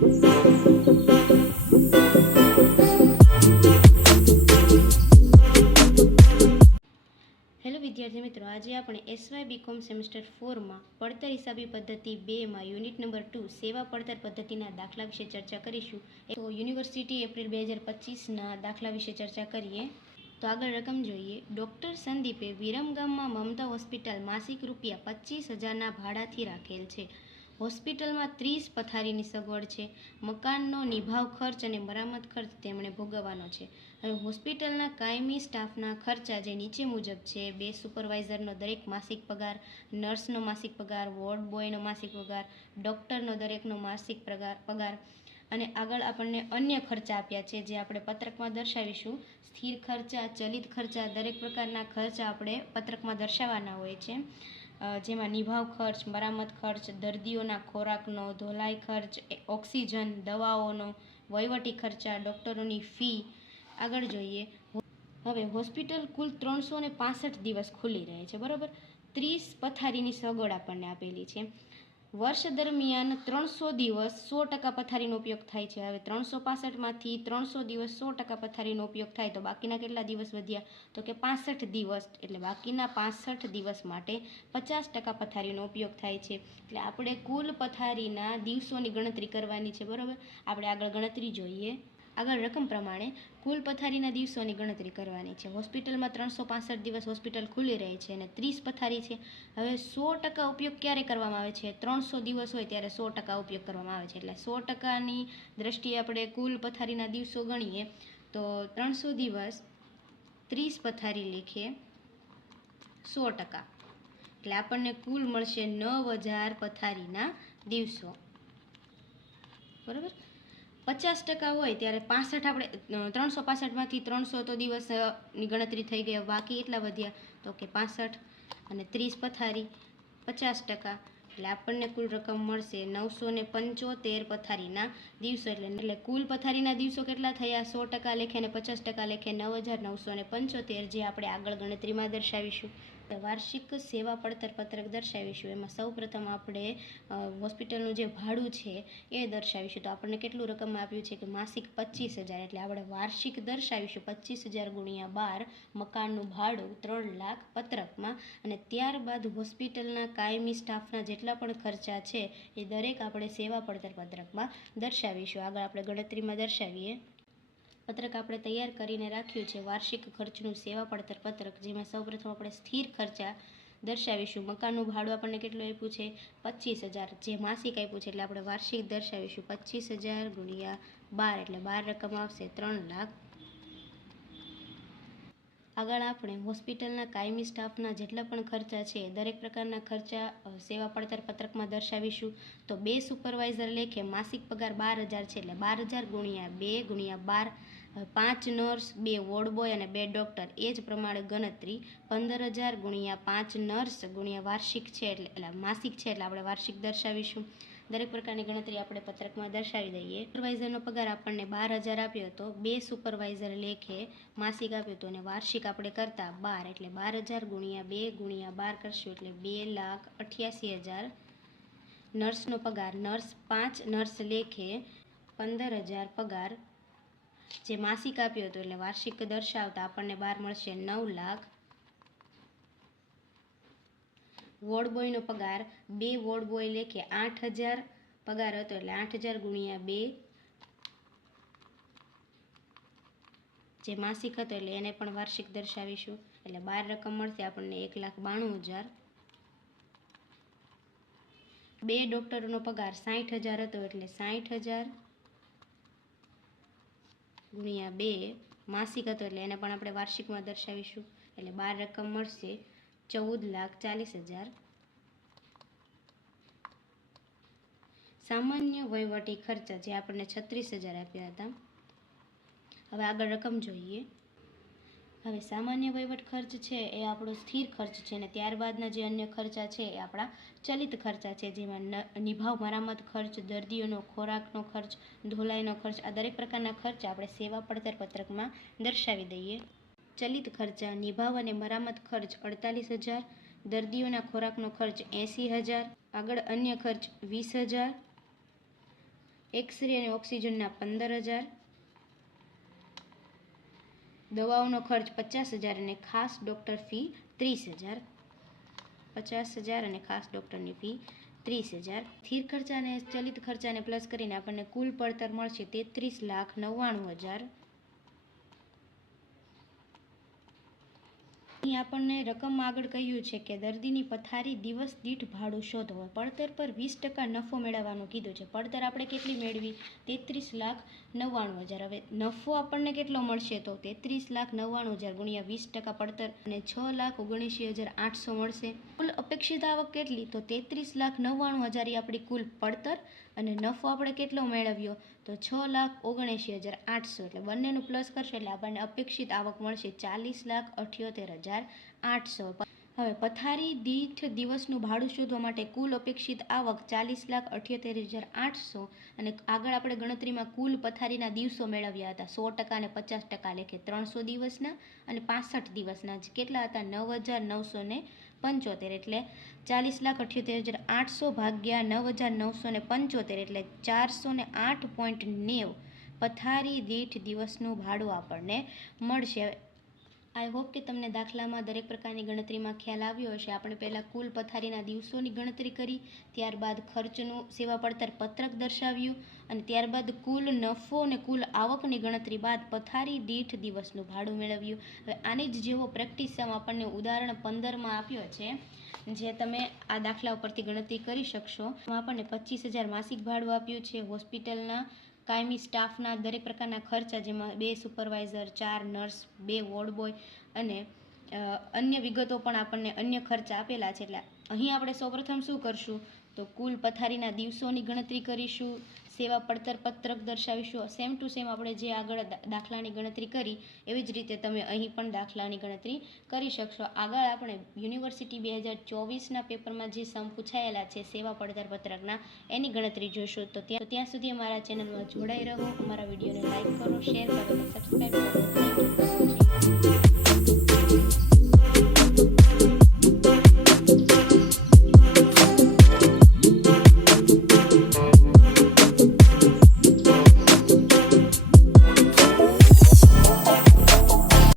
Hello વિદ્યાર્થી મિત્રો, આજે આપણે એસવાય બીકોમ સેમેસ્ટર 4 માં પડતર હિસાબી પદ્ધતિ 2 માં યુનિટ નંબર 2 સેવા પડતર પદ્ધતિના દાખલા વિશે ચર્ચા કરીશું. તો યુનિવર્સિટી એપ્રિલ 2025ના દાખલા વિશે ચર્ચા કરીએ. તો આગળ રકમ જોઈએ. ડૉક્ટર સંદીપે વિરમગામમાં મમતા હોસ્પિટલ માસિક ₹25,000ના ભાડાથી રાખેલ છે. હોસ્પિટલમાં 30 પથારીની સગવડ છે. મકાનનો નિભાવ ખર્ચ અને મરામત ખર્ચ તેમણે ભોગવવાનો છે. હવે હોસ્પિટલના કાયમી સ્ટાફના ખર્ચા જે નીચે મુજબ છે: 2 સુપરવાઇઝરનો દરેક માસિક પગાર, નર્સનો માસિક પગાર, વોર્ડ બોયનો માસિક પગાર, ડૉક્ટરનો દરેકનો માસિક પગાર. અને આગળ આપણને અન્ય ખર્ચા આપ્યા છે જે આપણે પત્રકમાં દર્શાવીશું. સ્થિર ખર્ચા, ચલિત ખર્ચા, દરેક પ્રકારના ખર્ચા આપણે પત્રકમાં દર્શાવવાના હોય છે. જેમાં નિભાવ ખર્ચ, મરામત ખર્ચ, દર્દીઓના ખોરાકનો, ધોલાઈ ખર્ચ, ઓક્સિજન, દવાઓનો, વહીવટી ખર્ચા, ડૉક્ટરોની ફી. આગળ જોઈએ. હવે હોસ્પિટલ કુલ 365 દિવસ ખુલ્લી રહે છે, બરાબર. 30 પથારીની સગવડ આપણને આપેલી છે. વર્ષ દરમિયાન 300 દિવસ 100% પથારીનો ઉપયોગ થાય છે. હવે 365માંથી 300 દિવસ 100% પથારીનો ઉપયોગ થાય તો બાકીના કેટલા દિવસ વધ્યા? તો કે 65 દિવસ. એટલે બાકીના 65 દિવસ માટે 50% પથારીનો ઉપયોગ થાય છે. એટલે આપણે કુલ પથારીના દિવસોની ગણતરી કરવાની છે, બરાબર. આપણે આગળ ગણતરી જોઈએ. આગળ રકમ પ્રમાણે કુલ પથારીના દિવસોની ગણતરી કરવાની છે. હોસ્પિટલમાં 365 દિવસ હોસ્પિટલ ખુલ્લી રહે છે અને 30 પથારી છે. હવે 100% ઉપયોગ ક્યારે કરવામાં આવે છે? 300 દિવસ હોય ત્યારે 100% ઉપયોગ કરવામાં આવે છે. એટલે 100%ની દ્રષ્ટિએ આપણે કુલ પથારીના દિવસો ગણીએ તો 300 દિવસ 30 પથારી લેખે 100%. એટલે આપણને કુલ મળશે 9000 પથારીના દિવસો, બરાબર. 50% હોય ત્યારે 65 આપણે 365માંથી 300 તો દિવસની ગણતરી થઈ ગઈ. બાકી એટલા વધ્યા તો કે 65 અને 30 પથારી 50%. એટલે આપણને કુલ રકમ મળશે 975 પથારીના દિવસો. એટલે કુલ પથારીના દિવસો કેટલા થયા? 100% લેખે અને 50% લેખે 9975, જે આપણે આગળ ગણતરીમાં દર્શાવીશું. વાર્ષિક સેવા પડતર પત્રક દર્શાવીશું. એમાં સૌપ્રથમ આપણે હોસ્પિટલનું જે ભાડું છે એ દર્શાવીશું. તો આપણને કેટલું રકમ આપ્યું છે કે માસિક 25,000. એટલે આપણે વાર્ષિક દર્શાવીશું 25,000 × 12. મકાનનું ભાડું 3 લાખ પત્રકમાં. અને ત્યારબાદ હોસ્પિટલના કાયમી સ્ટાફના જેટલા પણ ખર્ચા છે એ દરેક આપણે સેવા પડતર પત્રકમાં દર્શાવીશું. આગળ આપણે ગણતરીમાં દર્શાવીએ. પત્રક આપણે તૈયાર કરીને રાખ્યું છે, વાર્ષિક ખર્ચનું સેવા પડતર પત્રક, જેમાં સૌપ્રથમ આપણે સ્થિર ખર્ચા દર્શાવીશું. મકાનનું ભાડું આપણને કેટલું આપ્યું છે? 25,000, જે માસિક આપ્યું છે. એટલે આપણે વાર્ષિક દર્શાવીશું 25,000 × 12. એટલે 12 રકમ આવશે 3 લાખ. આગળ આપણે હોસ્પિટલના કાયમી સ્ટાફના જેટલા પણ ખર્ચા છે દરેક પ્રકારના ખર્ચા સેવા પડતર પત્રકમાં દર્શાવીશું. તો 2 સુપરવાઇઝર લેખે માસિક પગાર 12,000 છે. એટલે 12,000 × 2 × 12. 5 નર્સ, 2 વોર્ડ બોય અને 2 ડૉક્ટર. એ જ પ્રમાણે ગણતરી 15,000 × 5 નર્સ × વાર્ષિક છે, એટલે માસિક છે. એટલે આપણે વાર્ષિક દર્શાવીશું. દરેક પ્રકારની ગણતરી આપણે પત્રકમાં દર્શાવી દઈએ. સુપરવાઇઝરનો પગાર આપણને 12,000 આપ્યો હતો. 2 સુપરવાઇઝર લેખે માસિક આપ્યું હતું અને વાર્ષિક આપણે કરતા 12. એટલે 12,000 × 2 × 12 કરશું એટલે 2,88,000. નર્સનો પગાર, નર્સ 5 નર્સ લેખે 15,000 પગાર, જે માસિક આપ્યો હતો. એટલે વાર્ષિક દર્શાવતા આપણને 12 મળશે 9 લાખ. વોર્ડ બોયનો પગાર 2 વોર્ડ બોય લેખે 8,000 પગાર હતો. એટલે 8,000 × 2, જે માસિક હતો. એટલે એને પણ વાર્ષિક દર્શાવીશું. એટલે 12 રકમ મળશે આપણને 1,92,000. 2 ડૉક્ટરોનો પગાર 60,000 હતો. એટલે 60,000 × 2 માસિક હતો. એટલે એને પણ આપણે વાર્ષિકમાં દર્શાવીશું. એટલે 12 રકમ મળશે 14,40,000. સામાન્ય વહીવટી ખર્ચા જે આપણને 36,000 આપ્યા હતા. હવે આગળ રકમ જોઈએ. હવે સામાન્ય વહીવટ ખર્ચ છે એ આપણો સ્થિર ખર્ચ છે અને ત્યારબાદના જે અન્ય ખર્ચા છે એ આપણા ચલિત ખર્ચા છે, જેમાં નિભાવ મરામત ખર્ચ, દર્દીઓનો ખોરાકનો ખર્ચ, ધોલાઈનો ખર્ચ. આ દરેક પ્રકારના ખર્ચ આપણે સેવા પડતર પત્રકમાં દર્શાવી દઈએ. ચલિત ખર્ચા: નિભાવ અને મરામત ખર્ચ 48,000, દર્દીઓના ખોરાકનો ખર્ચ 80,000. આગળ અન્ય ખર્ચ 20,000, એક્સરે અને ઓક્સિજનના 15,000, દવાઓનો ખર્ચ 50,000 અને ખાસ ડૉક્ટર ફી 30,000, 50,000 અને ખાસ ડૉક્ટરની ફી 30,000. સ્થિર ખર્ચા અને ચલિત ખર્ચાને પ્લસ કરીને આપણને કુલ પડતર મળશે 33,99,000. અહીં આપણને રકમમાં આગળ કહ્યું છે કે દર્દીની પથારી દિવસ દીઠ ભાડું શોધો. પડતર પર 20% નફો મેળવવાનું કીધું છે. પડતર આપણે કેટલી મેળવી? 33,99,000. હવે નફો આપણને કેટલો મળશે? તો 33,99,000 ગુણ્યા 20% પડતર અને 6,79,800 મળશે. કુલ અપેક્ષિત આવક કેટલી? તો 33,99,000 એ આપણી કુલ પડતર અને નફો આપણે કેટલો મેળવ્યો? તો 6,79,800. એટલે બંનેનું પ્લસ કરશો એટલે આપણને અપેક્ષિત આવક મળશે 40,78,800. હવે પથારી દીઠ દિવસનું ભાડું શોધવા માટે કુલ અપેક્ષિત આવક 40,78,800 અને આગળ આપણે ગણતરીમાં કુલ પથારીના દિવસો મેળવ્યા હતા 100% અને 50% લેખે 300 દિવસના અને 65 દિવસના કેટલા હતા? 9,975. એટલે 40,78,800 ભાગ્યા 9,975 એટલે 408.90 પથારી દીઠ દિવસનું ભાડું આપણને મળશે. આઈ હોપ કે તમને દાખલામાં દરેક પ્રકારની ગણતરીમાં ખ્યાલ આવ્યો હશે. આપણે પહેલાં કુલ પથારીના દિવસોની ગણતરી કરી, ત્યારબાદ ખર્ચનું સેવા પડતર પત્રક દર્શાવ્યું અને ત્યારબાદ કુલ નફો અને કુલ આવકની ગણતરી બાદ પથારી દીઠ દિવસનું ભાડું મેળવ્યું. હવે આની જ જેવો પ્રેક્ટિસ આપણને ઉદાહરણ 15માં આપ્યો છે, જે તમે આ દાખલા ઉપરથી ગણતરી કરી શકશો. આપણને 25,000 માસિક ભાડું આપ્યું છે. હોસ્પિટલના કાયમી સ્ટાફના દરેક પ્રકારના ખર્ચા, જેમાં 2 સુપરવાઇઝર, 4 નર્સ, 2 વોર્ડ બોય અને અન્ય વિગતો પણ આપણને અન્ય ખર્ચા આપેલા છે. એટલે અહીં આપણે સૌપ્રથમ શું કરશું? તો કુલ પથારીના દિવસોની ગણતરી કરીશું, સેવા પડતર પત્રક દર્શાવીશું. સેમ ટુ સેમ આપણે જે આગળ દાખલાની ગણતરી કરી એવી જ રીતે તમે અહીં પણ દાખલાની ગણતરી કરી શકશો. આગળ આપણે યુનિવર્સિટી 2024ના પેપરમાં જે સમ પૂછાયેલા છે સેવા પડતર પત્રકના, એની ગણતરી જોઈશું. તો ત્યાં સુધી અમારા ચેનલમાં જોડાઈ રહો. અમારા વિડીયોને લાઈક કરો, શેર કરો અને સબસ્ક્રાઈબ કરો.